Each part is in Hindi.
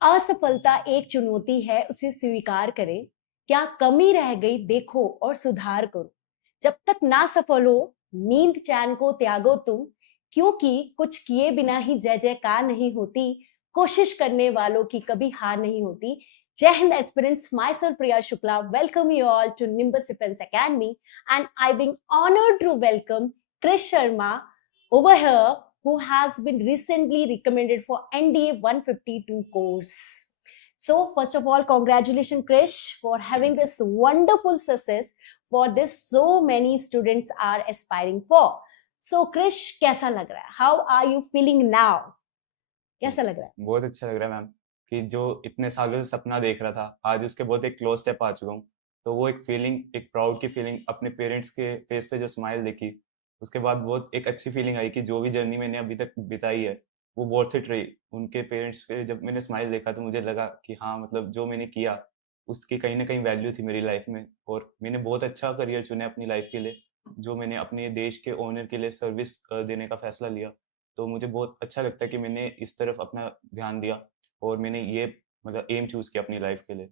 असफलता एक चुनौती है, उसे स्वीकार करें। क्या कमी रह गई देखो और सुधार करो। जब तक ना सफल हो, नींद चैन को त्यागो तुम, क्योंकि कुछ किए बिना ही जय जयकार नहीं होती। कोशिश करने वालों की कभी हार नहीं होती। Jai Hind aspirants, myself Priya Shukla welcome you all to Nimbus defence academy and I being honoured to welcome Krish Sharma over here, who has been recently recommended for NDA 152 course. So first of all, congratulations Krish for having this wonderful success for this so many students are aspiring for. So Krish, कैसा लग रहा है? How are you feeling now? कैसा लग रहा है? बहुत अच्छा लग रहा है मैम कि जो इतने सालों से सपना देख रहा था आज उसके बहुत एक क्लोज स्टेप आ चुका हूँ। तो वो एक फीलिंग, एक प्राउड की फीलिंग, अपने पेरेंट्स के फेस पे जो स्माइल देखी उसके बाद बहुत एक अच्छी फीलिंग आई कि जो भी जर्नी मैंने अभी तक बिताई है वो वर्थ इट रही। उनके पेरेंट्स पे जब मैंने स्माइल देखा तो मुझे लगा कि हाँ, मतलब जो मैंने किया उसकी कहीं ना कहीं वैल्यू थी मेरी लाइफ में, और मैंने बहुत अच्छा करियर चुना अपनी लाइफ के लिए। जो मैंने अपने देश के ओनर के लिए सर्विस देने का फैसला लिया, तो मुझे बहुत अच्छा लगता है कि मैंने इस तरफ अपना ध्यान दिया और मैंने ये मतलब एम चूज किया अपनी लाइफ के लिए।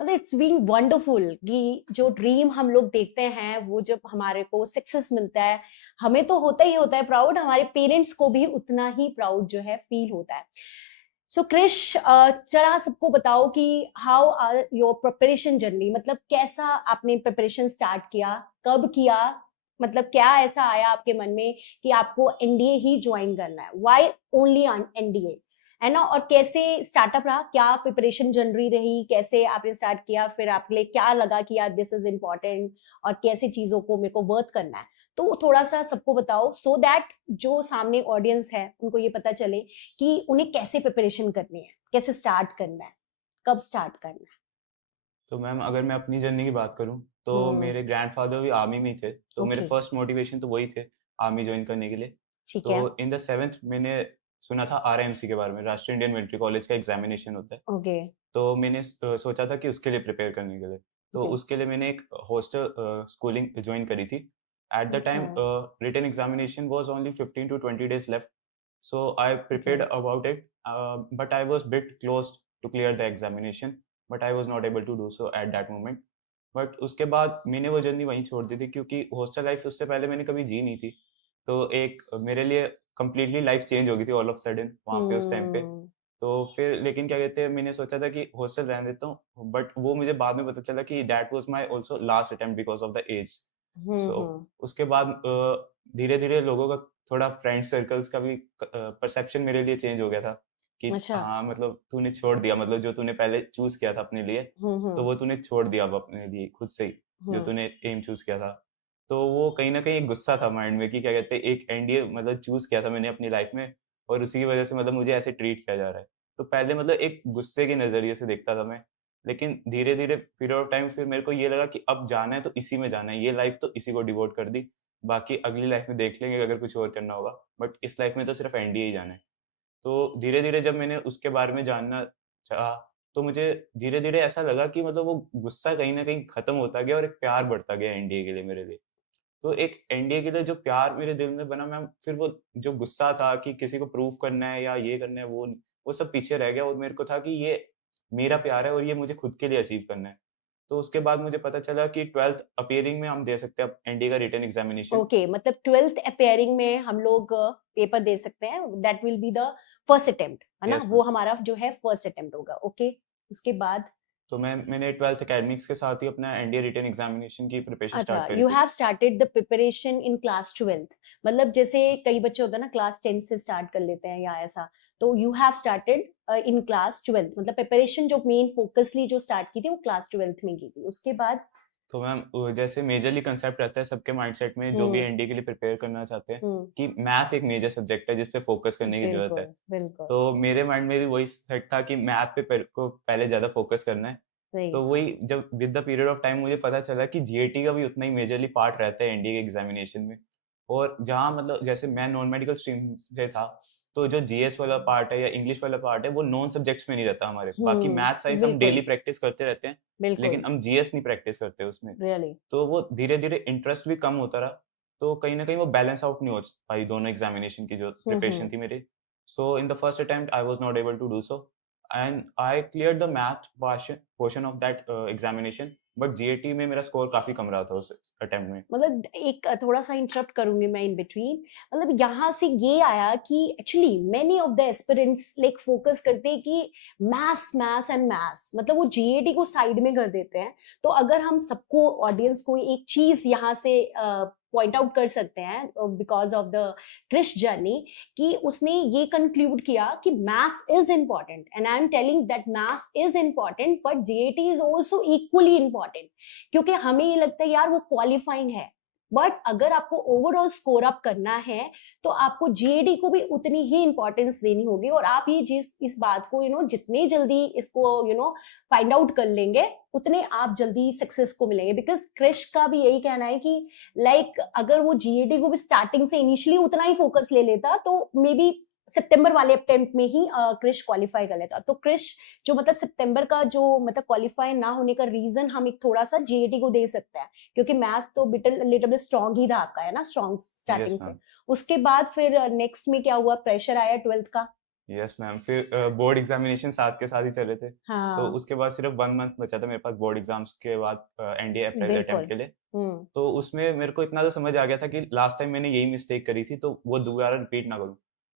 मतलब इट्स बीइंग वंडरफुल कि जो ड्रीम हम लोग देखते हैं वो जब हमारे को सक्सेस मिलता है, हमें तो होता ही होता है प्राउड, हमारे पेरेंट्स को भी उतना ही प्राउड जो है फील होता है। सो क्रिश, जरा सबको बताओ कि how are your preparation journey, मतलब कैसा आपने प्रिपरेशन स्टार्ट किया, कब किया, मतलब क्या ऐसा आया आपके मन में कि आपको एनडीए ही ज्वाइन करना है, व्हाई ओनली एनडीए, है ना? और कैसे स्टार्टअप रहा, क्या प्रिपरेशन जनरली रही, कैसे आपने स्टार्ट किया, फिर आपके लिए क्या लगा कि यार दिस इज इम्पोर्टेंट और कैसे चीजों को मेरे को वर्थ करना है। तो थोड़ा सा सबको बताओ सो दैट जो सामने ऑडियंस है उनको ये पता चले कि उन्हें कैसे प्रिपरेशन करनी है, कैसे स्टार्ट करना है, कब स्टार्ट करना है। तो मैम अगर मैं अपनी जर्नी की बात करूं तो हम्म। मेरे ग्रैंडफादर भी आर्मी में ही थे, तो मेरे ओके। फर्स्ट मोटिवेशन तो वही थे आर्मी ज्वाइन करने के लिए। ठीक तो है। इन द सेवेंथ मैंने सुना था आरआईएमसी के बारे में, राष्ट्रीय इंडियन मिलिट्री कॉलेज का एग्जामिनेशन होता है। ओके। तो मैंने सोचा था कि उसके लिए प्रिपेयर करने के लिए, तो ओके। उसके लिए मैंने एक हॉस्टल स्कूलिंग ज्वाइन करी थी। At the okay. Time written examination was only 15 to 20 days left, so I okay. prepared about it, but I was bit close to clear the examination, but I was not able to do so at that moment. But उसके बाद मैंने वो जर्नी वहीं छोड़ दी थी क्योंकि हॉस्टल लाइफ उससे पहले मैंने कभी जी नहीं थी। तो एक मेरे लिए कंप्लीटली लाइफ चेंज हो गई थी ऑल ऑफ सडन वहाँ पे उस टाइम पे। हम्म। तो फिर लेकिन क्या कहते हैं, मैंने सोचा था कि हॉस्टल रहने देता हूँ, बट वो मुझे बाद में पता चला कि that was my also last attempt because of the age. So hmm. उसके बाद धीरे धीरे लोगों का, थोड़ा फ्रेंड सर्कल्स का भी परसेप्शन मेरे लिए चेंज हो गया था कि अच्छा। हाँ, मतलब तूने छोड़ दिया, मतलब जो तूने पहले चूज किया था अपने लिए, तो हम्म। वो तूने छोड़ दिया अब अपने लिए खुद से ही, जो हम्म। तूने एम चूज किया था। तो वो कहीं ना कहीं एक गुस्सा था माइंड में कि क्या कहते हैं, एक एनडीए मतलब चूज किया था मैंने अपनी लाइफ में और उसी की वजह से मतलब मुझे ऐसे ट्रीट किया जा रहा है। तो पहले मतलब एक गुस्से के नजरिए से देखता था मैं, लेकिन धीरे धीरे पीरियड ऑफ टाइम फिर मेरे को ये लगा कि अब जाना है तो इसी में जाना है, ये लाइफ तो इसी को डिवोट कर दी, बाकी अगली लाइफ में देख लेंगे अगर कुछ और करना होगा, बट इस लाइफ में तो सिर्फ एनडीए ही जाना है। तो धीरे-धीरे जब मैंने उसके बारे में जानना चाहा, तो मुझे धीरे-धीरे ऐसा लगा कि मतलब वो गुस्सा कहीं न कहीं खत्म होता गया और एक प्यार बढ़ता गया एनडीए के लिए मेरे लिए। तो एक एनडीए के लिए जो प्यार मेरे दिल में बना मैम, फिर वो जो गुस्सा था कि किसी को प्रूव करना है या ये करना है, वो सब पीछे रह गया और मेरे को था कि ये मेरा प्यार है और ये मुझे खुद के लिए अचीव करना है। तो उसके बाद मुझे पता चला कि 12th अपीयरिंग में हम दे सकते हैं अब एनडीए का रिटन एग्जामिनेशन। ओके, मतलब ट्वेल्थ अपेयरिंग में हम लोग पेपर दे सकते हैं, that will be the first attempt, है ना? यस वो मैम। हमारा जो है फर्स्ट अटेम्प्ट होगा। ओके। उसके बाद तो मैंने 12th एकेडमिक्स के साथ ही अपना एनडीए रिटन एग्जामिनेशन की प्रिपरेशन अच्छा, स्टार्ट करी यू थी। Have started the preparation in class twelfth, मतलब जैसे कई बच्चे होते हैं ना क्लास 10 से स्टार्ट कर लेते हैं या ऐसा, तो you have started in class twelfth, मतलब प्रिपरेशन जो मेन फोकसली जो स्टार्ट की थी वो क्लास ट्वेल्थ में की थी। उसके बाद तो मैम जैसे मेजरली कंसेप्ट रहता है सबके माइंडसेट में जो भी हम्म। एनडीए के लिए प्रिपेयर करना चाहते हैं हम्म। कि मैथ एक मेजर सब्जेक्ट है जिस पे फोकस करने की जरूरत है। बिल्कुल बिल्कुल। तो मेरे माइंड में भी वही सेट था कि मैथ पे को पहले ज्यादा फोकस करना है। सही। तो वही जब with the period of time मुझे पता चला कि जीएटी का भी उतना ही मेजरली पार्ट रहता है एनडीए के एग्जामिनेशन में। और जहाँ मतलब जैसे मैं नॉन मेडिकल स्ट्रीम से था, तो जो जीएस वाला पार्ट है या इंग्लिश वाला पार्ट है वो नॉन सब्जेक्ट्स में नहीं रहता हमारे, बाकी मैथ साइंस हम डेली बिल्कुल प्रैक्टिस करते रहते हैं, लेकिन बिल्कुल। हम जीएस नहीं प्रैक्टिस करते उसमें। रियली। तो वो धीरे-धीरे इंटरेस्ट भी कम होता रहा, तो कहीं न कहीं वो बैलेंस आउट नहीं हो पाई दोनों एग्ज़ामिनेशन की जो प्रिपरेशन हम्म। थी मेरी। So in the first attempt I was not able to do so. And I cleared the math portion of that examination, but GAT में मेरा स्कोर काफी कम रहा था उस अटेम्प्ट में। मतलब एक थोड़ा सा इंटरप्ट करूंगी मैं इन बिटवीन। मतलब यहाँ से ये आया कि actually many of the aspirants like focus करते हैं कि मैथ्स मैथ्स एंड मैथ्स, मतलब वो जीएडी को साइड में कर देते हैं। तो अगर हम सबको ऑडियंस को एक चीज यहाँ से पॉइंट आउट कर सकते हैं because of the Krish journey, कि उसने ये कंक्लूड किया कि maths is important and I am telling that maths is important but GAT is also equally important. क्योंकि हमें ये लगता है यार वो क्वालिफाइंग है, बट अगर आपको ओवरऑल स्कोर अप करना है तो आपको जीएडी को भी उतनी ही इंपॉर्टेंस देनी होगी। और आप ये चीज इस बात को जितने जल्दी इसको फाइंड आउट कर लेंगे उतने आप जल्दी सक्सेस को मिलेंगे। बिकॉज क्रिश का भी यही कहना है कि लाइक अगर वो जीएडी को भी स्टार्टिंग से इनिशियली उतना ही फोकस ले लेता तो मे बी सितंबर वाले अटेम्प्ट में ही क्रिश क्वालिफाई कर लेता। तो क्रिश जो मतलब सितंबर का जो मतलब क्वालिफाई ना होने का रीजन हम एक थोड़ा सा जीएटी को दे सकते हैं, क्योंकि मैथ्स तो लिटिल बिट स्ट्रांग ही था आपका, है ना, स्ट्रांग यस स्टार्टिंग से। मैम। उसके बाद फिर नेक्स्ट में क्या हुआ, प्रेशर आया 12th का। यस मैम, फिर बोर्ड एग्जामिनेशन साथ के साथ ही चल रहे थे, तो हाँ उसके बाद सिर्फ 1 मंथ बचा था मेरे पास बोर्ड एग्जाम्स के बाद एनडीए अप्रैल अटेम्प्ट बिल्कुल। के लिए। हम्म। तो उसमें मेरे को इतना तो समझ आ गया था कि लास्ट टाइम मैंने यही मिस्टेक करी थी, तो वो दोबारा रिपीट ना करूं।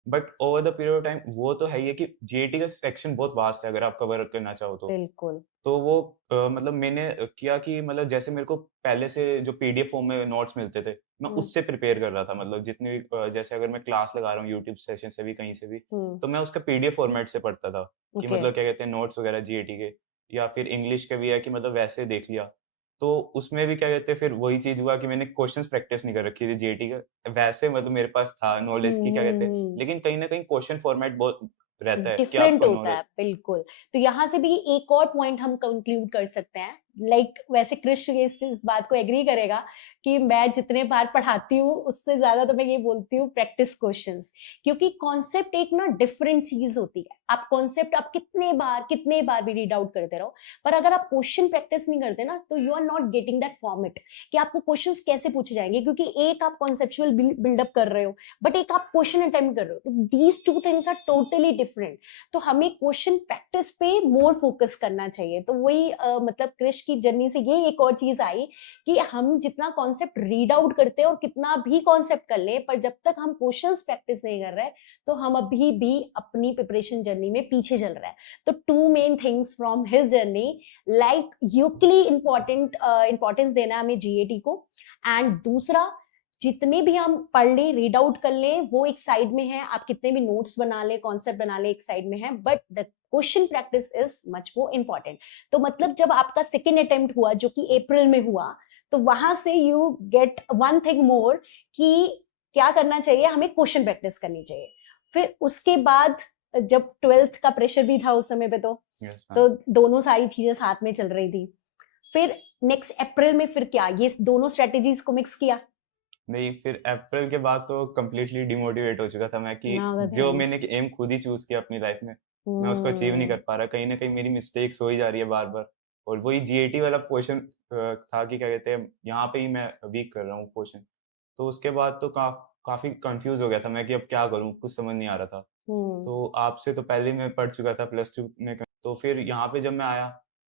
But over the period of time वो तो है ही है कि जीएटी का सेक्शन बहुत वास्ट है अगर आप कवर करना चाहो तो। बिल्कुल। तो वो मतलब मैंने किया कि मतलब जैसे मेरे को पहले से जो पीडीएफ फॉर्म में नोट्स मिलते थे, मैं हम्म। उससे प्रिपेयर कर रहा था। मतलब जितनी भी जैसे अगर मैं क्लास लगा रहा हूँ यूट्यूब सेशन से भी कहीं से भी, हम्म। तो मैं उसका पीडीएफ फॉर्मेट से पढ़ता था कि ओके। मतलब क्या कहते हैं नोट्स वगैरह जीएटी के, या फिर इंग्लिश के भी है कि मतलब वैसे देख लिया। तो उसमें भी क्या कहते हैं फिर वही चीज़ हुआ कि मैंने क्वेश्चंस प्रैक्टिस नहीं कर रखी थी जीएटी का। वैसे मतलब मेरे पास था नॉलेज की क्या कहते हैं, हम्म। लेकिन कहीं न कहीं क्वेश्चन फॉर्मेट बहुत रहता है कि डिफरेंट आपको होता नॉलेज। है बिल्कुल। तो यहाँ से भी एक और पॉइंट हम कंक्लूड कर सकते हैं, लाइक वैसे कृष इस बात को एग्री करेगा कि मैं जितने बार पढ़ाती हूँ उससे ज्यादा तो मैं ये बोलती हूँ प्रैक्टिस क्वेश्चंस। क्योंकि कॉन्सेप्ट एक ना डिफरेंट चीज होती है। आप कॉन्सेप्ट आप कितने बार भी रीड आउट करते रहो, पर अगर आप क्वेश्चन प्रैक्टिस नहीं करते ना तो you are not getting that format कि आपको क्वेश्चंस कैसे पूछे जाएंगे। क्योंकि एक आप कॉन्सेप्चुअल बिल्डअप कर रहे हो बट एक आप क्वेश्चन अटेम्प्ट कर रहे हो, तो these two things are totally different. तो हमें क्वेश्चन प्रैक्टिस पे मोर फोकस करना चाहिए। तो वही मतलब क्रिश की जर्नी से ये एक और चीज आई कि हम जितना कॉन्सेप्ट रीड आउट करते हैं और कितना भी कॉन्सेप्ट कर लें, पर जब तक हम क्वेश्चंस प्रैक्टिस नहीं कर रहे तो हम अभी भी अपनी प्रिपरेशन जर्नी में पीछे चल रहे हैं। तो two main things from his journey, like यूकली इंपॉर्टेंस देना हमें जीएटी को, एंड दूसरा जितने भी हम पढ़ लें रीड आउट कर लें वो एक साइड में है, आप कितने भी नोट्स बना ले कॉन्सेप्ट बना ले एक साइड में है, but the question practice is much more important. तो मतलब जब आपका सेकेंड अटेम्प्ट हुआ जो कि अप्रैल में हुआ, तो वहां से you get one thing more कि क्या करना चाहिए, हमें क्वेश्चन प्रैक्टिस करनी चाहिए। फिर उसके बाद जब 12th का प्रेशर भी था उस समय पे, यस मैम। तो दोनों सारी चीजें साथ में चल रही थी। फिर नेक्स्ट अप्रैल में फिर क्या ये दोनों स्ट्रेटेजीज को मिक्स किया? नहीं, फिर अप्रैल के बाद तो कंप्लीटली डिमोटिवेट हो चुका था मैं कि नाउ द जो थिंग। मैंने एम खुद ही चूज़ किया अपनी लाइफ में, मैं उसको अचीव नहीं हम्म। कर पा रहा। कहीं न कहीं मेरी मिस्टेक्स हो ही जा रही है बार-बार, और वही जीएटी वाला पोर्शन था कि क्या कहते हैं, यहाँ पे ही मैं वीक कर रहा हूँ पोर्शन। तो उसके बाद तो काफ़ी कन्फ्यूज़ हो गया था मैं कि अब क्या करूँ? कुछ समझ नहीं आ रहा था। हम्म। तो आपसे तो पहले ही मैं पढ़ चुका था प्लस 2 में। तो फिर यहाँ पे जब मैं आया,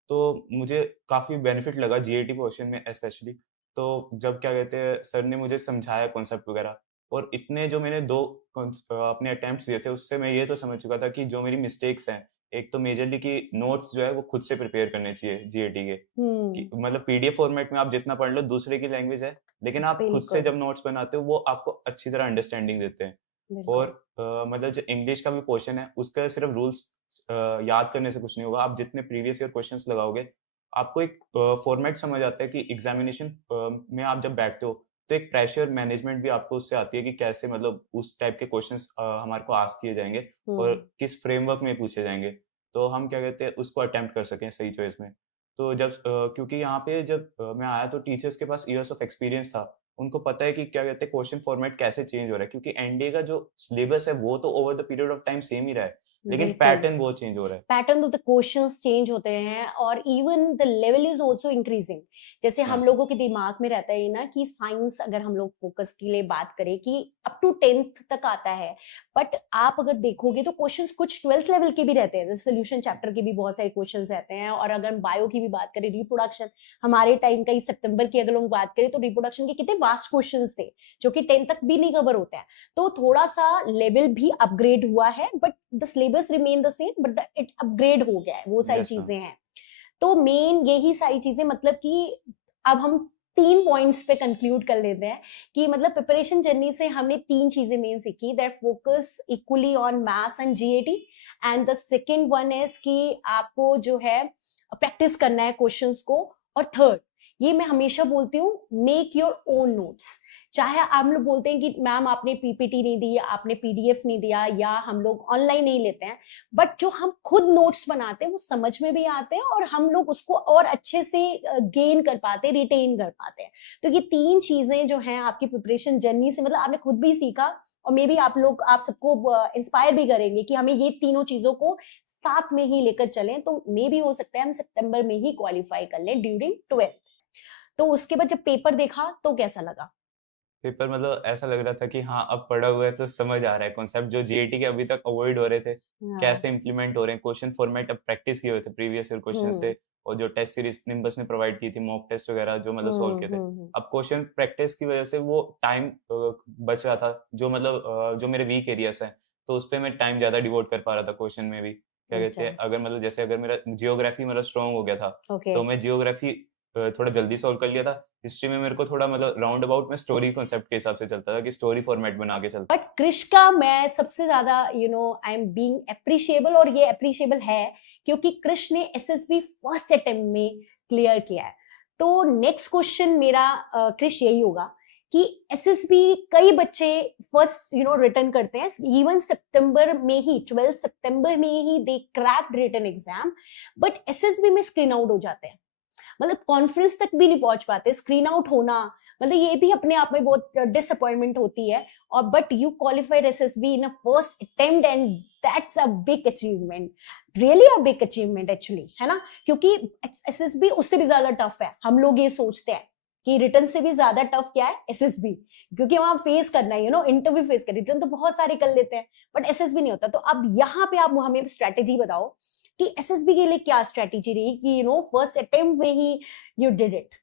तो मुझे काफ़ी बेनिफिट लगा जीएटी पोर्शन में स्पेशली। तो जब क्या कहते हैं सर ने मुझे समझाया कॉन्सेप्ट वगैरह, और इतने जो मैंने 2 अपने अटेम्प्ट्स दिए थे उससे मैं ये तो समझ चुका था कि जो मेरी मिस्टेक्स हैं, एक तो मेजरली कि नोट्स जो है वो खुद से प्रिपेयर करने चाहिए जीएटी के। कि हम्म। मतलब पीडीएफ फॉर्मेट में आप जितना पढ़ लो दूसरे की लैंग्वेज है, लेकिन आप खुद से बिल्कुल। जब नोट्स बनाते हो वो आपको अच्छी तरह अंडरस्टैंडिंग देते हैं। और बिल्कुल। मतलब जो इंग्लिश का भी पोर्शन है उसका सिर्फ रूल्स याद करने से कुछ नहीं होगा। आप जितने प्रीवियस ईयर क्वेश्चंस लगाओगे, आपको एक फॉर्मेट समझ आता है कि एग्जामिनेशन में आप जब बैठते हो तो एक प्रेशर मैनेजमेंट भी आपको उससे आती है कि कैसे मतलब उस टाइप के क्वेश्चंस हमारे को आस्क किए जाएंगे और हम्म। किस फ्रेमवर्क में पूछे जाएंगे, तो हम क्या कहते हैं उसको अटेम्प्ट कर सकें सही चॉइस में। तो जब क्योंकि यहाँ पे जब मैं आया तो टीचर्स के पास इयर्स ऑफ एक्सपीरियंस था। उनको पता है कि क्या कहते हैं क्वेश्चन फॉर्मेट कैसे चेंज हो रहा है, क्योंकि एनडीए का जो सिलेबस है वो तो over the period of time same ही रहा है। लेकिन बिल्कुल। पैटर्न बहुत चेंज हो रहा है। Pattern of the questions change होते हैं और even the level is also increasing. जैसे हम हाँ, लोगों के दिमाग में रहता है ना कि साइंस, अगर हम लोग फोकस के लिए बात करें, कि अप टू 10th तक आता है, बट आप अगर देखोगे तो क्वेश्चंस कुछ 12th लेवल के भी रहते हैं, जैसे सोल्यूशन चैप्टर के भी बहुत सारे क्वेश्चंस रहते हैं। और अगर बायो की भी बात करें, रिप्रोडक्शन, हमारे टाइम का ही सितंबर की अगर हम बात करें तो रिप्रोडक्शन के कितने वास्ट क्वेश्चंस थे जो कि 10th तक भी नहीं कवर होते हैं। तो थोड़ा सा लेवल भी अपग्रेड हुआ है, but the syllabus remain the same, but it upgrade हो गया है, वो सारी यस मैम। चीजें हैं। तो मेन यही सारी चीजें, मतलब कि अब हम 3 पॉइंट्स पे कंक्लूड कर लेते हैं कि मतलब प्रिपरेशन जर्नी से हमने 3 चीजें मेन सीखी, that focus equally on maths and GAT, and the second one is कि आपको जो है प्रैक्टिस करना है क्वेश्चंस को, और थर्ड, ये मैं हमेशा बोलती हूँ, मेक योर ओन नोट्स। चाहे आप लोग बोलते हैं कि मैम आपने पीपीटी नहीं दी, आपने पीडीएफ नहीं दिया, या हम लोग ऑनलाइन नहीं लेते हैं, बट जो हम खुद नोट्स बनाते हैं वो समझ में भी आते हैं और हम लोग उसको और अच्छे से गेन कर पाते हैं, रिटेन कर पाते हैं। तो ये 3 चीजें जो हैं आपकी प्रिपरेशन जर्नी से, मतलब आपने खुद भी सीखा, और मे बी आप लोग, आप सबको इंस्पायर भी करेंगे कि हमें ये तीनों चीजों को साथ में ही लेकर चलें, तो मे भी हो सकता है हम सितंबर में ही क्वालिफाई कर लें ड्यूरिंग 12th। तो उसके बाद जब पेपर देखा तो कैसा लगा? पेपर मतलब ऐसा लग रहा था कि हाँ, अब पढ़ा हुआ है तो समझ आ रहा है कॉन्सेप्ट जो जीएटी के अभी तक अवॉइड हो रहे थे, हाँ। कैसे इंप्लीमेंट हो रहे हैं। क्वेश्चन फॉर्मेट अब प्रैक्टिस किए हुए थे प्रीवियस ईयर क्वेश्चन हम्म से, और जो टेस्ट सीरीज निम्बस ने प्रोवाइड की थी, मॉक टेस्ट वगैरह जो मतलब सॉल्व किए थे। हम्म। अब क्वेश्चन प्रैक्टिस की वजह से वो टाइम बच रहा था, जो मतलब जो मेरे वीक एरियाज हैं, तो उस पे मैं टाइम ज़्यादा डिवोट कर पा रहा था क्वेश्चन में भी। क्या कहते अच्छा। हैं, अगर मतलब जैसे अगर मेरा जियोग्राफी मतलब स्ट्रॉन्ग हो गया था, ओके। तो मैं जियोग्राफी थोड़ा जल्दी सॉल्व कर लिया था। हिस्ट्री में मेरे को थोड़ा मतलब राउंड अबाउट में स्टोरी कॉन्सेप्ट के हिसाब से चलता था कि स्टोरी फॉर्मेट बना के चलता। बट क्रिश का मैं सबसे ज्यादा आई एम बीइंग अप्रिशिएबल, और ये अप्रिशिएबल है क्योंकि क्रिश ने एसएसबी फर्स्ट अटेम्प्ट में क्लियर किया है। तो नेक्स्ट क्वेश्चन मेरा क्रिश यही होगा कि एसएसबी कई बच्चे फर्स्ट रिटर्न करते हैं, इवन सितंबर में ही, 12 सितंबर में ही they cracked written exam, but SSB में स्क्रीन आउट हो जाते हैं, मतलब कॉन्फ्रेंस तक भी नहीं पहुंच पाते, स्क्रीन आउट होना, मतलब ये भी अपने आप में बहुत डिसअपॉइंटमेंट होती है। और but you qualified SSB in a first attempt, and that's a big achievement, really a big achievement actually, है ना? क्योंकि एसएसबी उससे भी ज्यादा टफ है, हम लोग ये सोचते हैं कि रिटर्न से भी ज्यादा टफ क्या है, एसएसबी, क्योंकि वहां फेस करना है, इंटरव्यू फेस कर, रिटर्न तो बहुत सारे कर लेते हैं, बट एसएसबी नहीं होता। तो अब यहाँ पे आप हमें स्ट्रेटेजी बताओ कि एसएसबी के लिए क्या स्ट्रेटेजी रही कि फर्स्ट अटेम्प्ट में ही you did it.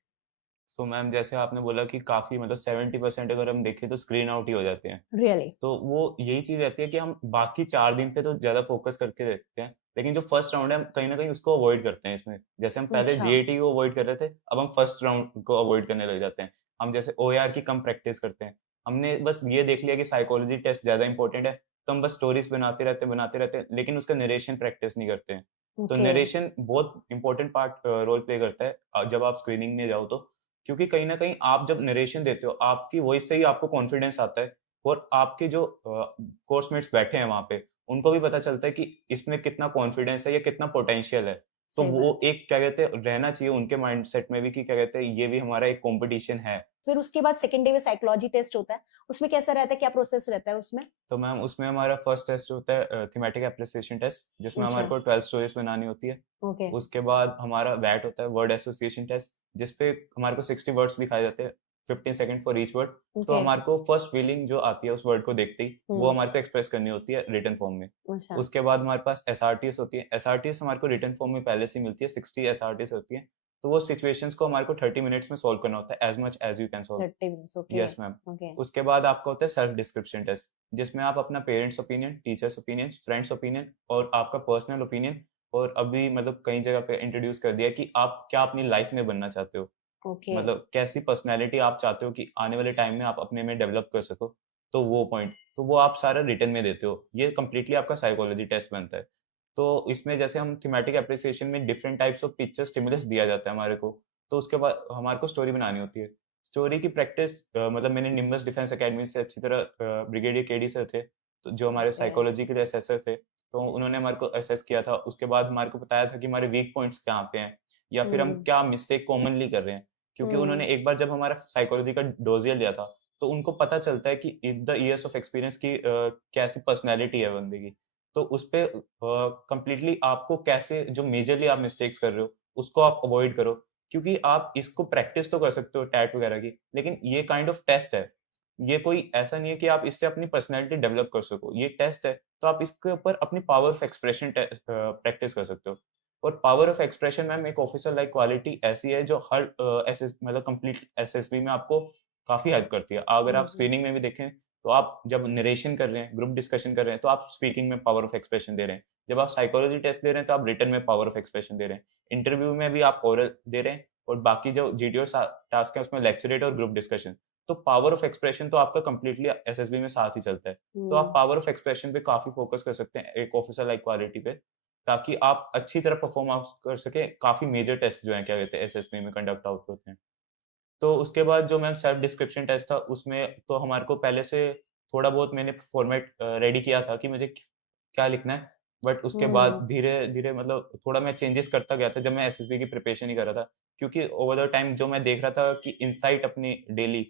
So ma'am, जैसे आपने बोला कि काफ़ी मतलब 70% अगर हम देखें तो स्क्रीन आउट ही हो जाते हैं। रियली? तो वो यही चीज़ रहती है कि हम बाकी 4 दिन पे तो ज़्यादा फ़ोकस करके देखते हैं, लेकिन जो फर्स्ट राउंड है हम कहीं न कहीं उसको अवॉइड करते हैं इसमें। जैसे हम पहले अच्छा। जीएटी को अवॉइड कर रहे थे, अब हम फर्स्ट राउंड को अवॉइड करने लग जाते हैं। हम जैसे ओएआर की कम प्रैक्टिस करते हैं। हमने बस ये देख लिया कि साइकोलॉजी टेस्ट ज़्यादा इम्पोर्टेंट है, तो हम बस स्टोरीज़ बनाते रहते हैं, लेकिन उसका नरेशन प्रैक्टिस नहीं करते हैं। तो ओके। नरेशन बहुत इम्पोर्टेंट पार्ट रोल प्ले करता है जब आप स्क्रीनिंग में जाओ तो। क्योंकि कहीं न कहीं आप जब नरेशन देते हो, आपकी वॉइस से ही आपको कॉन्फिडेंस आता है, और आपके जो कोर्समेट्स बैठे हैं वहाँ पे, उनको भी पता चलता है कि इसमें कितना कॉन्फिडेंस है या कितना पोटेंशियल है। तो सही बात। वो एक क्या कहते हैं रहना चाहिए उनके माइंडसेट में भी कि क्या कहते हैं ये भी हमारा एक कॉम्पिटिशन है। फिर उसके बाद सेकेंड डे में साइकोलॉजी टेस्ट होता है, उसमें कैसा रहता है, क्या प्रोसेस रहता है उसमें? तो मैम उसमें हमारा फर्स्ट टेस्ट होता है थीमेटिक एप्रिसिएशन टेस्ट, जिसमें अच्छा। हमारे को 12 स्टोरीज बनानी होती है। ओके। उसके बाद हमारा वैट होता है, वर्ड एसोसिएशन टेस्ट, जिसपे हमारे को 60 वर्ड्स दिखाए जाते हैं, 15 सेकंड फॉर ईच वर्ड। तो ओके। हमारे को फर्स्ट फीलिंग जो आती है उस वर्ड को देखते ही, वो हम्म। हमारे को एक्सप्रेस करनी होती है रिटन फॉर्म में। अच्छा। उसके बाद हमारे पास एसआरटीएस होती है। एसआरटीएस हमारे को रिटन फॉर्म में पहले से ही मिलती है, 60 एसआरटीएस होती है। तो वो सिचुएशंस को हमारे को 30 मिनट्स में सॉल्व करना होता है, as much as you can solve. 30 minutes, okay. Yes ma'am. Okay. उसके बाद आपका होता है सेल्फ डिस्क्रिप्शन टेस्ट, जिसमें आप अपना parents opinion, teachers opinion, friends opinion और आपका पर्सनल ओपिनियन, और अभी मतलब कई जगह पे इंट्रोड्यूस कर दिया है कि आप क्या अपनी लाइफ में बनना चाहते हो। ओके। मतलब कैसी पर्सनैलिटी आप चाहते हो कि आने वाले टाइम में आप अपने में डेवलप कर सको। तो वो पॉइंट, तो वो आप सारा रिटन में देते हो। ये कंप्लीटली आपका साइकोलॉजी टेस्ट बनता है। तो इसमें जैसे हम थीमेटिक एप्रिसिएशन में different types of picture stimulus दिया जाता है हमारे को। तो उसके बाद हमारे को स्टोरी बनानी होती है। स्टोरी की प्रैक्टिस मतलब मैंने निम्बस डिफेंस अकेडमी से अच्छी तरह ब्रिगेडियर केडी सर थे, तो जो हमारे ओके। साइकोलॉजी के लिए असेसर थे। तो उन्होंने हमारे को असेस किया था। उसके बाद हमारे को बताया था कि हमारे वीक पॉइंट्स कहाँ पे हैं, या फिर हम हम्म। क्या मिस्टेक कॉमनली कर रहे हैं। क्योंकि उन्होंने हम्म। एक बार जब हमारा साइकोलॉजी का डोज़ियर लिया था, तो उनको पता चलता है कि in the years of experience की कैसी पर्सनैलिटी है बंदे की। तो उस पे कंप्लीटली आपको कैसे जो मेजरली आप मिस्टेक्स कर रहे हो, उसको आप अवॉइड करो। क्योंकि आप इसको प्रैक्टिस तो कर सकते हो टैट वगैरह की, लेकिन ये काइंड ऑफ टेस्ट है। ये कोई ऐसा नहीं है कि आप इससे अपनी पर्सनैलिटी डेवलप कर सको। ये टेस्ट है, तो आप इसके ऊपर अपनी पावर ऑफ एक्सप्रेशन प्रैक्टिस कर सकते हो। और पावर ऑफ एक्सप्रेशन मैम एक ऑफिसर लाइक क्वालिटी ऐसी है जो हर एसएस मतलब कंप्लीट एसएसबी में आपको काफ़ी हेल्प करती है। अगर आप हम्म। स्क्रीनिंग में भी देखें, तो आप जब नरेशन कर रहे हैं, ग्रुप डिस्कशन कर रहे हैं, तो आप स्पीकिंग में पावर ऑफ एक्सप्रेशन दे रहे हैं। जब आप साइकोलॉजी टेस्ट दे रहे हैं, तो आप रिटन में पावर ऑफ एक्सप्रेशन दे रहे हैं। इंटरव्यू में भी आप ओरल दे रहे हैं, और बाकी जो जीडीओ टास्क है उसमें लेक्चरेट और ग्रुप डिस्कशन। तो पावर ऑफ एक्सप्रेशन तो आपका कंप्लीटली एसएसबी में साथ ही चलता है। तो आप हम्म। पावर ऑफ एक्सप्रेशन पे काफ़ी फोकस कर सकते हैं एक ऑफिसर लाइक क्वालिटी पे, ताकि आप अच्छी तरह परफॉर्म आप कर सकें। काफ़ी मेजर टेस्ट जो हैं क्या कहते हैं एसएसबी में कंडक्ट आउट होते हैं। तो उसके बाद जो मैम सेल्फ डिस्क्रिप्शन टेस्ट था, उसमें तो हमारे को पहले से थोड़ा बहुत मैंने फॉर्मेट रेडी किया था कि मुझे क्या लिखना है। बट उसके बाद हम्म। धीरे-धीरे मतलब थोड़ा मैं चेंजेस करता गया था जब मैं एसएसबी की प्रिपरेशन ही कर रहा था। क्योंकि ओवर द टाइम जो मैं देख रहा था कि इनसाइट अपनी डेली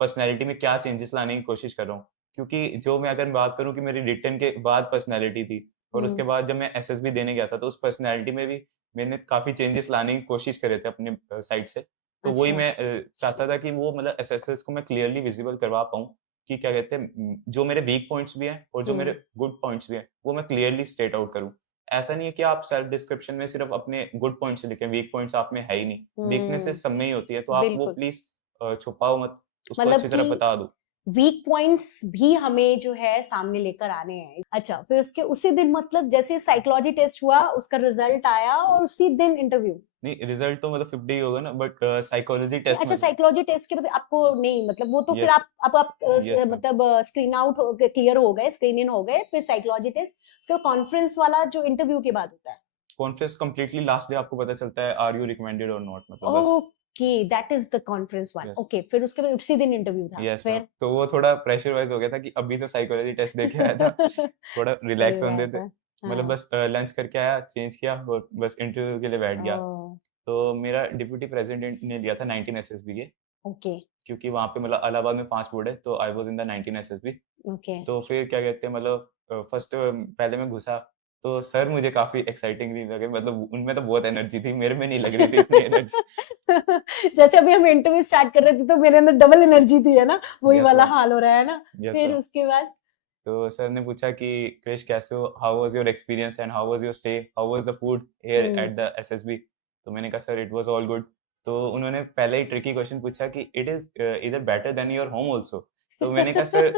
पर्सनैलिटी में क्या चेंजेस लाने की कोशिश कर रहा हूँ। क्योंकि जो मैं अगर बात करूँ कि मेरी रिटन के बाद पर्सनैलिटी थी, और उसके हम्म। बाद जब मैं एसएसबी देने गया था, तो उस पर्सनैलिटी में भी मैंने काफ़ी चेंजेस लाने की कोशिश करे थे अपने साइड से। तो वही अच्छा। मैं चाहता था कि वो मतलब एसएसएस को मैं क्लियरली विजिबल करवा पाऊँ कि क्या कहते हैं जो मेरे वीक पॉइंट्स भी हैं और जो मेरे हम्म। गुड पॉइंट्स भी हैं, वो मैं क्लियरली स्टेट आउट करूँ। ऐसा नहीं है कि आप सेल्फ डिस्क्रिप्शन में सिर्फ़ अपने गुड पॉइंट्स लिखें, वीक पॉइंट्स आप में है ही नहीं। हम्म। वीकनेसेस सब में ही होती है, तो आप वो बिल्कुल। प्लीज़ छुपाओ मत, उसको मतलब अच्छी तरह कि बता दो। वीक पॉइंट्स भी हमें जो है सामने लेकर आने हैं। अच्छा, फिर उसके उसी दिन मतलब जैसे साइकोलॉजी टेस्ट हुआ, उसका रिजल्ट आया और उसी दिन इंटरव्यू। नहीं, रिज़ल्ट तो मतलब 50 ही होगा ना, बट साइकोलॉजी टेस्ट अच्छा, में साइकोलॉजी टेस्ट के बाद आपको नहीं, मतलब वो तो फिर यस, आप यस मैम। मतलब स्क्रीन आउट हो गए, क्लियर हो गए, स्क्रीन इन हो गए, फिर साइकोलॉजी टेस्ट, उसके बाद कॉन्फ्रेंस वाला जो इंटरव्यू के बाद होता है। कॉन्फ्रेंस कंप्लीटली लास्ट डे आपको पता चलता है, आर यू रिकमेंडेड और नॉट, मतलब बस। Okay, that is the conference one. Yes. Okay, फिर उसके बाद उसी दिन इंटरव्यू था यस मैम। फिर। तो वो थोड़ा प्रेशर वाइज़ हो गया था कि अभी तो साइकोलॉजी टेस्ट दे के आया था, थोड़ा सही रिलैक्स होने बात देते। है। मतलब हाँ। बस लंच करके आया, चेंज किया और बस इंटरव्यू के लिए बैठ गया। ओह। तो मेरा डिप्टी प्रेज़िडेंट ने लिया था 19 एसएसबी के, ओके। क्योंकि वहाँ पे मतलब इलाहाबाद में 5 बोर्ड है, तो I was in the 19 SSB. Okay. तो फिर क्या कहते हैं मतलब फर्स्ट पहले मैं घुसा, तो सर मुझे काफ़ी एक्साइटिंग लगे, मतलब उनमें तो बहुत एनर्जी थी, मेरे में नहीं लग रही थी इतनी एनर्जी। जैसे अभी हम इंटरव्यू स्टार्ट कर रहे थे तो मेरे अंदर डबल एनर्जी थी, है ना? वही यस वाला मैम, हाल हो रहा है ना? यस फिर मैम। उसके बाद? तो सर ने पूछा कि क्रिश कैसे हो? How was your experience and how was your stay? How was the food here hmm. At the SSB? तो मैंने कहा sir it was all good. तो उन्होंने पहले ही ट्रिकी क्वेश्चन पूछा कि इट इज़ इधर better than your home also? तो मैंने कहा सर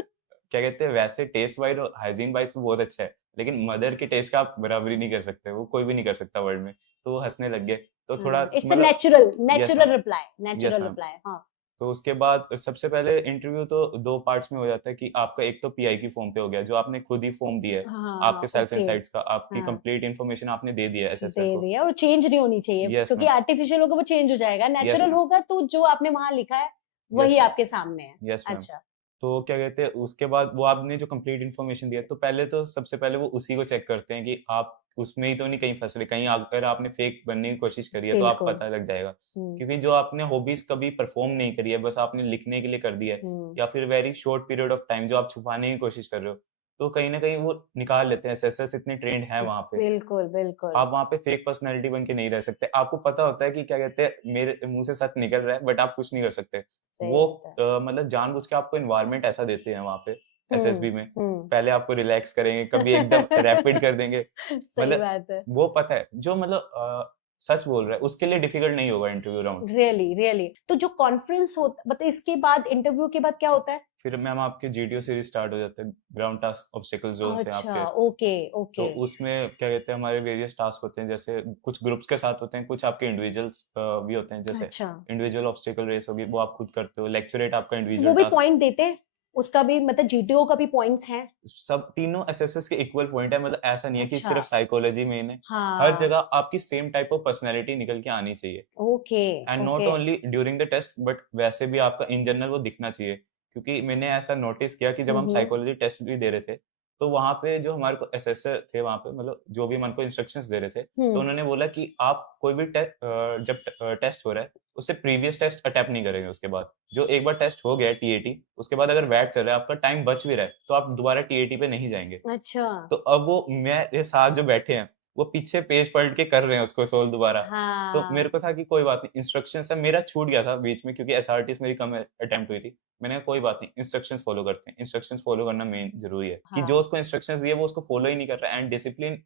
क्या कहते हैं वैसे टेस्ट वाइज़ और हाइजीन वाइज़ तो बहुत अच्छा है, लेकिन मदर के टेस्ट का आप बराबरी नहीं कर सकते, वो कोई भी नहीं कर सकता वर्ल्ड में। तो वो हँसने लग गए। तो थोड़ा हाँ, इट्स अ मतलब natural yes ma'am, natural reply, yes natural ma'am. Reply. हाँ। तो उसके बाद सबसे पहले इंटरव्यू तो 2 पार्ट्स में हो जाता है कि आपका एक तो पीआई की फॉर्म पे हो गया, जो आपने खुद ही फॉर्म दिया है, आपके हाँ, सेल्फ ओके। इनसाइट्स का, आपकी हाँ, कंप्लीट इन्फॉर्मेशन आपने दे दिया है दे एसएसएल को। दिया और चेंज नहीं होनी चाहिए, यस क्योंकि मैम, आर्टिफिशियल होगा वो चेंज हो जाएगा, यस नेचुरल मैम, होगा तो जो आपने वहाँ लिखा है, यस वही मैम, आपके सामने है। Yes ma'am. अच्छा। तो क्या कहते हैं उसके बाद वो आपने जो कंप्लीट इन्फॉर्मेशन दिया, तो पहले तो सबसे पहले वो उसी को चेक करते हैं कि आप उसमें ही तो नहीं कहीं फँस रहे, कहीं अगर आपने फेक बनने की कोशिश करी है तो आप बिल्कुल। पता लग जाएगा। हुँ। क्योंकि जो आपने हॉबीज़ कभी परफ़ॉर्म नहीं करी है, बस आपने लिखने के लिए कर दिया है, हुँ। या फिर very short period of time जो आप छुपाने की कोशिश कर रहे हो, तो कहीं न कहीं वो निकाल लेते हैं, एसएसएस इतने ट्रेन्ड हैं वहाँ पे। बिल्कुल, बिल्कुल। आप वहाँ पे फेक पर्सनैलिटी बन के नहीं रह सकते। आपको पता होता है कि क्या कहते हैं मेरे मुँह से सच निकल रहा है, बट आप कुछ नहीं कर सकते। सही वो बात है। मतलब जानबूझ के आपको एनवायरनमेंट ऐसा देते हैं वहाँ पे हुँ, एसएसबी में। हुँ। पहले आपको रिलैक्स करेंगे, कभी एकदम रैपिड कर देंगे। सही मतलब बात है। वो पता है जो मतलब सच बोल रहा है उसके लिए डिफिकल्ट नहीं होगा इंटरव्यू राउंड। Really, really. तो जो कॉन्फ्रेंस होता मतलब इसके बाद इंटरव्यू के बाद क्या होता है? फिर मैम आपके जीटीओ सीरीज स्टार्ट हो जाते हैं। ग्राउंड टास्क ऑब्स्टिकल ज़ोन्स हैं अच्छा, आपके। ओके, तो ओके। उसमें क्या कहते हैं हमारे वेरियस टास्क होते हैं, जैसे कुछ ग्रुप्स के साथ होते हैं, कुछ आपके इंडिविजुअल्स भी होते हैं, जैसे अच्छा, इंडिविजुअल ऑब्स्टिकल रेस होगी वो आप खुद करते हो, लेक्चरेट आपका तो वो इंडिविजुअल भी टास्क। पॉइंट देते हैं? उसका भी मतलब जीटीओ का भी पॉइंट्स हैं? सब तीनों एसएसएस के इक्वल पॉइंट है, मतलब ऐसा नहीं है कि अच्छा, सिर्फ साइकोलॉजी में है। हर हाँ, जगह आपकी सेम टाइप ऑफ पर्सनैलिटी निकल के आनी चाहिए, okay, and not okay. Only during the test but वैसे भी आपका इन जनरल वो दिखना चाहिए। क्योंकि मैंने ऐसा नोटिस किया कि जब हुँ, हम हुँ। साइकोलॉजी टेस्ट भी दे रहे थे, तो वहाँ पे जो हमारे को एसेसर थे वहाँ पे, मतलब जो भी हमारे को इंस्ट्रक्शंस दे रहे थे, तो हम्म। उन्होंने बोला कि आप कोई भी जब टेस्ट हो रहा है, उससे प्रीवियस टेस्ट अटेम्प्ट नहीं करेंगे उसके बाद। जो एक बार टेस्ट हो गया है टीएटी, उसके बाद अगर वैट चल रहा है, आपका टाइम बच भी रहा है, तो आप दोबारा टीएटी पे नहीं जाएँगे। अच्छा। तो अब वो मेरे साथ जो बैठे हैं, वो पीछे पेज पलट के कर रहे हैं उसको सोल्व दोबारा। तो हाँ। मेरे को था कि कोई बात नहीं, इंस्ट्रक्शंस है, मेरा छूट गया था बीच में क्योंकि एसआरटीज़ मेरी कम अटेम्प्ट हुई थी। मैंने कहा कोई बात नहीं, इंस्ट्रक्शंस फॉलो करते हैं। इंस्ट्रक्शंस फॉलो करना मेन ज़रूरी है, कि जो हाँ। उसको इंस्ट्रक्शंस दिए वो उसको फॉलो ही नहीं कर रहा है, एंड डिसिप्लिन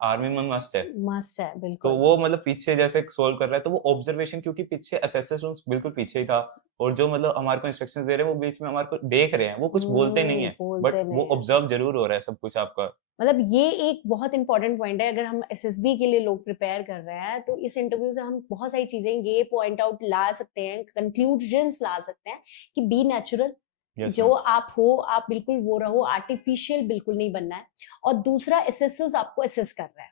आर्मी में मस्ट है। मस्त है, तो बिल्कुल। वो मतलब पीछे जैसे सोल्व कर रहा है, तो वो ऑब्जर्वेशन, क्योंकि पीछे असेसर रूम्स बिल्कुल पीछे ही था, और जो मतलब हमारे को इंस्ट्रक्शंस दे रहे हैं, वो बीच में हमारे को देख रहे हैं, वो कुछ बोलते नहीं है, बट बोलते वो नहीं है। ऑब्जर्व ज़रूर हो रहा है सब कुछ आपका। मतलब ये एक बहुत इंपॉर्टेंट पॉइंट है, अगर हम एसएसबी के लिए लोग प्रिपेयर कर रहे हैं तो इस इंटरव्यू से हम बहुत सारी चीजें ये पॉइंट आउट ला सकते हैं, कंक्लूजन्स ला सकते हैं कि बी नेचुरल, यस जो मैम। आप हो आप बिल्कुल वो रहो, आर्टिफिशियल बिल्कुल नहीं बनना है। और दूसरा, एसेसर्स आपको एसेस कर रहा है,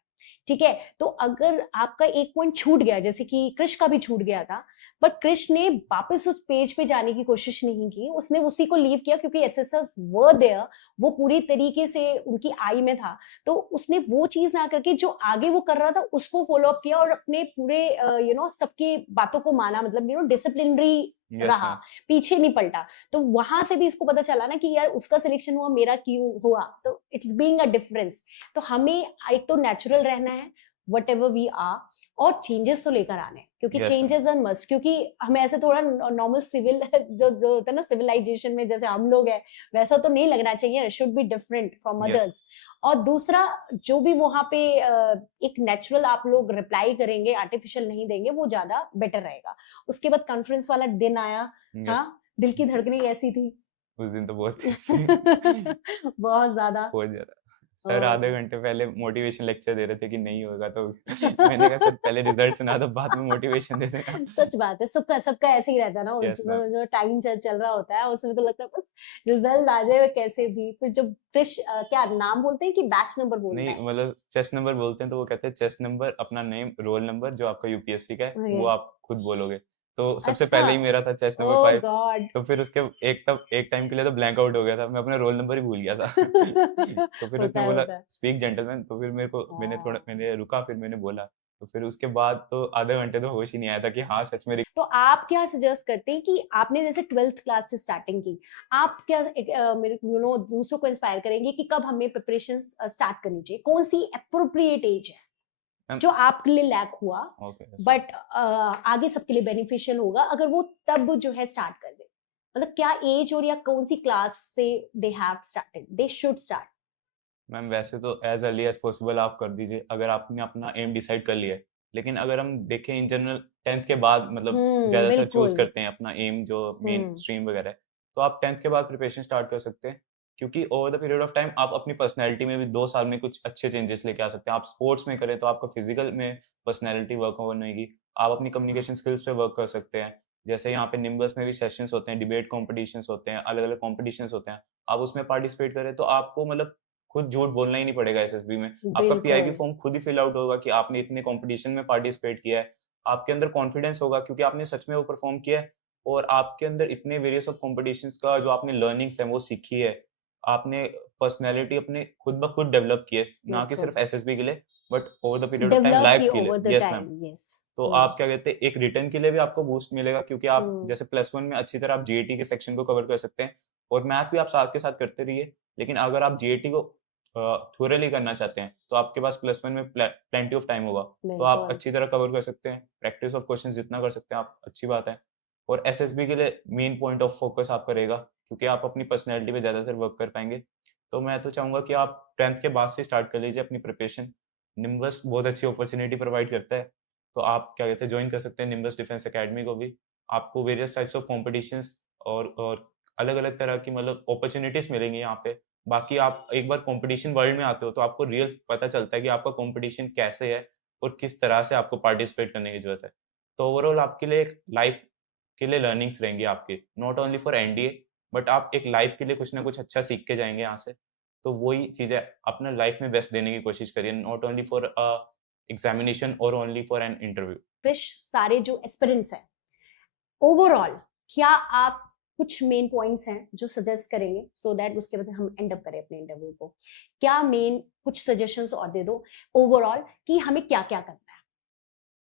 ठीक है। तो अगर आपका एक पॉइंट छूट गया, जैसे कि कृष का भी छूट गया था, बट कृष ने वापस उस पेज पे जाने की कोशिश नहीं की, उसने उसी को लीव किया क्योंकि एसेसर्स वर देयर, वो पूरी तरीके से उनकी आई में था। तो उसने वो चीज ना करके जो आगे वो कर रहा था उसको फॉलो अप किया और अपने पूरे सबकी बातों को माना, मतलब डिसिप्लिनरी यस रहा, मैम। पीछे नहीं पलटा। तो वहां से भी इसको पता चला ना कि यार उसका सिलेक्शन हुआ, मेरा क्यों हुआ, तो इट्स बीइंग अ डिफरेंस। तो हमें एक तो नेचुरल रहना है, वट एवर वी आर, और चेंजेस तो लेकर आने हैं, क्योंकि yes ma'am. Changes are must. क्योंकि हमें ऐसे थोड़ा नॉर्मल सिविल जो होता है ना, सिविलाइजेशन में जैसे हम लोग हैं, वैसा तो नहीं लगना चाहिए, should be different from yes. Others. और दूसरा, जो भी वहां पे एक नेचुरल आप लोग रिप्लाई करेंगे, आर्टिफिशियल नहीं देंगे, वो ज्यादा बेटर रहेगा। उसके बाद कॉन्फ्रेंस वाला दिन आया, यस। हाँ, दिल की धड़कनें कैसी थी? उस दिन तो बहुत तेज थी। बहुत ज्यादा। बहुत ज़्यादा। सर आधे ओ। घंटे पहले मोटिवेशन लेक्चर दे रहे थे कि नहीं होगा, तो मैंने कहा सर पहले रिजल्ट सुना दो, बाद में मोटिवेशन दे देना। सच बात है, सबका सबका ऐसे ही रहता है ना, उस यस मैम। जो टाइम चल रहा होता है उसमें तो लगता है बस रिजल्ट आ जाए कैसे भी। फिर जब क्रिश क्या नाम बोलते हैं कि बैच नंबर बोलना नहीं, है? मतलब चेस नंबर बोलते हैं, तो वो कहते हैं चेस नंबर, अपना नेम, रोल नंबर जो आपका यूपीएससी का है, ओके। वो आप खुद बोलोगे। तो सबसे अच्छा। पहले ही मेरा था चेस नंबर ओ 5। गॉड। तो फिर उसके एक टाइम के लिए तो ब्लैंक आउट हो गया था, मैं अपना रोल नंबर ही भूल गया था। तो फिर होता उसने है, बोला होता है। स्पीक जेंटलमैन, तो फिर हाँ। मैंने रुका, फिर मैंने बोला। तो फिर उसके बाद तो आधे घंटे तो होश ही नहीं आया था कि हाँ, सच में तो आप क्या सजेस्ट करते हैं कि आपने जैसे 12th क्लास से स्टार्टिंग की, आप क्या मेरे दूसरों को इंस्पायर करेंगे कि कब हमें प्रिपरेशन स्टार्ट करनी चाहिए, कौन सी अप्रोप्रिएट एज है मैम। जो आपके लिए लैक हुआ, ओके। बट आगे सबके लिए बेनिफिशियल होगा अगर वो तब जो है स्टार्ट कर दे? मतलब क्या एज और या कौन सी क्लास से they have started, they should start? Ma'am वैसे तो एज अर्ली एज पॉसिबल आप कर दीजिए, अगर आपने अपना एम डिसाइड कर लिया है। लेकिन अगर हम देखें इन जनरल, 10th के बाद मतलब ज़्यादातर चूज़ बिल्कुल। करते हैं अपना एम, जो मेन हम्म। स्ट्रीम वगैरह है। तो आप 10th के बाद प्रिपरेशन स्टार्ट कर सकते हैं, क्योंकि over the period of time आप अपनी पर्सनैलिटी में भी 2 साल में कुछ अच्छे चेंजेस लेके आ सकते हैं। आप स्पोर्ट्स में करें तो आपका फिजिकल में पर्सनैलिटी वर्क बनेगी। आप अपनी कम्युनिकेशन स्किल्स पे वर्क कर सकते हैं। जैसे यहाँ पे निम्बस में भी सेशंस होते हैं, डिबेट कॉम्पिटिशन्स होते हैं, अलग-अलग कॉम्पिटिशन्स होते हैं। आप उसमें पार्टिसिपेट करें तो आपको मतलब खुद झूठ बोलना ही नहीं पड़ेगा एसएसबी में। आपका पीआईबी बिल्कुल। फॉर्म खुद ही फिल आउट होगा कि आपने इतने कॉम्पिटिशन में पार्टिसिपेट किया है। आपके अंदर कॉन्फिडेंस होगा क्योंकि आपने सच में वो परफॉर्म किया है, और आपके अंदर इतने वेरियस ऑफ कॉम्पिटिशन्स का जो आपने लर्निंग्स हैं वो सीखी है। आपने पर्सनैलिटी अपनी खुद ब खुद डेवलप की है, ना कि बिल्कुल। सिर्फ एसएसबी के लिए, but over the period of time develop life की के लिए। Over the yes ma'am. Time, yes. तो आप क्या कहते हैं, एक रिटर्न के लिए भी आपको बूस्ट मिलेगा, क्योंकि आप हम्म। जैसे +1 में अच्छी तरह आप जीएटी के सेक्शन को कवर कर सकते हैं, और मैथ भी आप साथ के साथ करते रहिए। लेकिन अगर आप जीएटी को थोरली करना चाहते हैं, तो आपके पास +1 में प्लेंटी ऑफ टाइम होगा, तो आप बिल्कुल। अच्छी तरह कवर कर सकते हैं। प्रैक्टिस ऑफ क्वेश्चंस जितना कर सकते हैं आप, अच्छी बात है। और एसएसबी के लिए मेन पॉइंट ऑफ फोकस आपका रहेगा, क्योंकि आप अपनी पर्सनैलिटी पे ज़्यादातर वर्क कर पाएँगे। तो मैं तो चाहूँगा कि आप 10th के बाद से स्टार्ट कर लीजिए अपनी प्रिपरेशन। निम्बस बहुत अच्छी अपॉर्च्युनिटी प्रोवाइड करता है, तो आप क्या कहते हैं, जॉइन कर सकते हैं निम्बस डिफेंस अकेडमी को भी। आपको वेरियस टाइप्स ऑफ कॉम्पिटिशन्स और अलग-अलग तरह की मतलब अपॉर्च्युनिटीज़ मिलेंगी यहाँ पे। बाकी आप एक बार कॉम्पिटिशन वर्ल्ड में आते हो, तो आपको रियल पता चलता है कि आपका कॉम्पिटिशन कैसे है और किस तरह से आपको पार्टिसिपेट करने की ज़रूरत है। तो ओवरऑल आपके लिए एक लाइफ के लिए लर्निंग्स रहेंगी आपकी, not only for NDA, but आप एक लाइफ के लिए कुछ ना कुछ अच्छा सीख के जाएँगे यहाँ से। तो वही चीज़ें अपना लाइफ में बेस्ट देने की कोशिश करिए, नॉट ओनली फॉर एग्ज़ामिनेशन और only for an interview. Krish, सारे जो एस्पिरेंट्स हैं ओवरऑल, क्या आप कुछ मेन पॉइंट्स हैं जो सजेस्ट करेंगे सो दैट उसके बाद हम एंड अप करें अपने इंटरव्यू को। क्या मेन कुछ सजेशंस और दे दो ओवरऑल कि हमें क्या क्या करना है।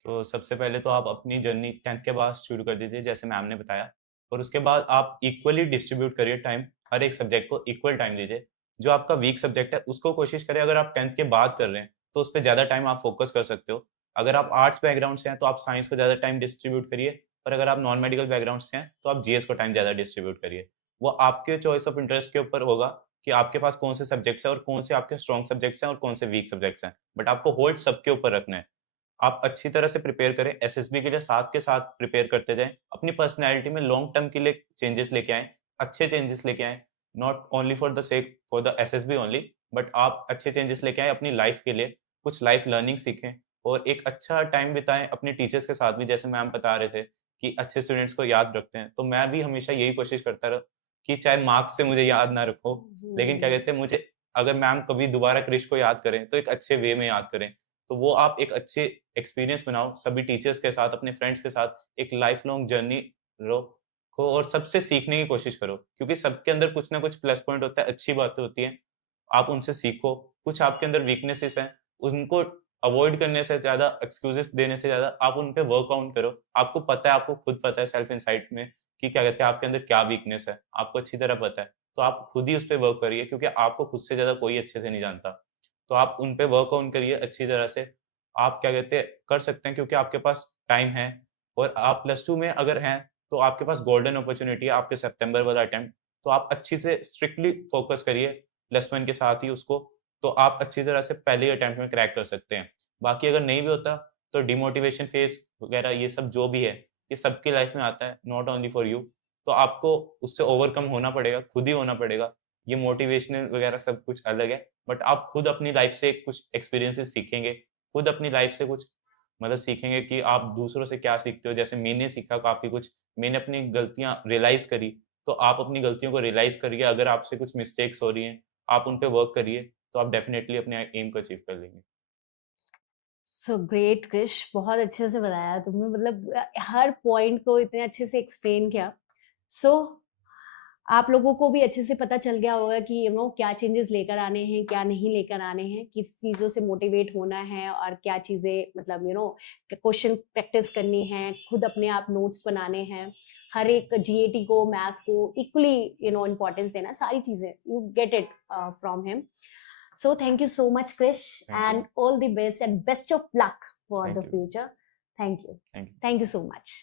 तो सबसे पहले तो आप अपनी जर्नी 10th के बाद शुरू कर दीजिए जैसे मैम ने बताया, और उसके बाद आप इक्वली डिस्ट्रीब्यूट करिए टाइम, हर एक सब्जेक्ट को इक्वल टाइम दीजिए। जो आपका वीक सब्जेक्ट है उसको कोशिश करें, अगर आप 10th के बाद कर रहे हैं तो उस पे ज़्यादा टाइम आप फोकस कर सकते हो। अगर आप आर्ट्स बैकग्राउंड से हैं तो आप साइंस को ज़्यादा टाइम डिस्ट्रीब्यूट करिए, और अगर आप नॉन मेडिकल बैकग्राउंड से हैं तो आप जीएस को टाइम ज़्यादा डिस्ट्रीब्यूट करिए। वो आपके चॉइस ऑफ इंटरेस्ट के ऊपर होगा कि आपके पास कौन से सब्जेक्ट्स हैं और कौन से आपके स्ट्रॉन्ग सब्जेक्ट्स हैं और कौन से वीक सब्जेक्ट्स हैं। बट आपको होल्ड सबके ऊपर रखना है। आप अच्छी तरह से प्रिपेयर करें, एसएसबी के लिए साथ के साथ प्रिपेयर करते जाएँ। अपनी पर्सनैलिटी में लॉन्ग टर्म के लिए चेंजेस लेके आएँ, अच्छे चेंजेस लेके आएँ, not only for the sake for the SSB only, but आप अच्छे चेंजेस लेके आएँ अपनी लाइफ के लिए, कुछ लाइफ लर्निंग सीखें और एक अच्छा टाइम बिताएँ अपने टीचर्स के साथ भी। जैसे मैम बता रहे थे कि अच्छे स्टूडेंट्स को याद रखते हैं, तो मैं भी हमेशा यही कोशिश करता रहा कि चाहे मार्क्स से मुझे याद ना रखो, लेकिन क्या कहते हैं, मुझे अगर मैम कभी दोबारा क्रिश को याद करें, तो एक अच्छे वे में याद करें। तो वो आप एक अच्छे एक्सपीरियंस बनाओ सभी टीचर्स के साथ, अपने फ्रेंड्स के साथ, एक लाइफ लॉन्ग जर्नी रखो और सबसे सीखने की कोशिश करो, क्योंकि सबके अंदर कुछ ना कुछ प्लस पॉइंट होता है, अच्छी बातें होती हैं, आप उनसे सीखो। कुछ आपके अंदर वीकनेसेस हैं, उनको अवॉइड करने से ज़्यादा, एक्सक्यूज़ेस देने से ज़्यादा आप उन पे वर्क ऑन करो। आपको पता है, आपको खुद पता है सेल्फ इनसाइट में कि क्या कहते हैं, आपके अंदर क्या वीकनेस है, आपको अच्छी तरह पता है। तो आप खुद ही उस पे वर्क करिए, क्योंकि आपको खुद से ज़्यादा कोई अच्छे से नहीं जानता। तो आप उन पे वर्क ऑन करिए अच्छी तरह से। आप क्या कहते हैं, कर सकते हैं, क्योंकि आपके पास टाइम है, और आप प्लस 2 में अगर हैं, तो आपके पास गोल्डन अपॉर्च्युनिटी है, आपके सितंबर वाला अटेम्प्ट। तो आप अच्छी से स्ट्रिक्टली फोकस करिए प्लस 1 के साथ ही उसको, तो आप अच्छी तरह से पहले ही अटेम्प्ट में क्रैक कर सकते हैं। बाकी अगर नहीं भी होता, तो डिमोटिवेशन फेज़ वगैरह ये सब जो भी है, ये सबकी लाइफ में आता है, नॉट ओनली फॉर यू। तो आपको उससे ओवरकम होना पड़ेगा, खुद ही होना पड़ेगा। ये मोटिवेशनल वगैरह सब कुछ अलग है, बट आप खुद अपनी लाइफ से कुछ एक्सपीरियंसेस सीखेंगे, खुद अपनी लाइफ से कुछ मतलब सीखेंगे कि आप दूसरों से क्या सीखते हो। जैसे मैंने सीखा काफ़ी कुछ, मैंने अपनी गलतियाँ रियलाइज़ करी, तो आप अपनी गलतियों को रियलाइज़ करिए। अगर आपसे कुछ मिस्टेक्स हो रही हैं, आप उन पे वर्क करिए, तो आप डेफिनिटली अपने एम को अचीव कर लेंगे। सो ग्रेट क्रिश, बहुत अच्छे से बताया तुमने, मतलब हर पॉइंट को इतने अच्छे से एक्सप्लेन किया। सो आप लोगों को भी अच्छे से पता चल गया होगा कि क्या चेंजेस लेकर आने हैं, क्या नहीं लेकर आने हैं, किस चीज़ों से मोटिवेट होना है और क्या चीज़ें मतलब क्वेश्चन प्रैक्टिस करनी है, खुद अपने आप नोट्स बनाने हैं, हर एक जीएटी को, मैथ्स को इक्वली इम्पोर्टेंस देना, सारी चीज़ें you get it from him. So thank you so much Krish, thank you, and all the best and best of luck for the thank you, future. Thank you, thank you. Thank you so much.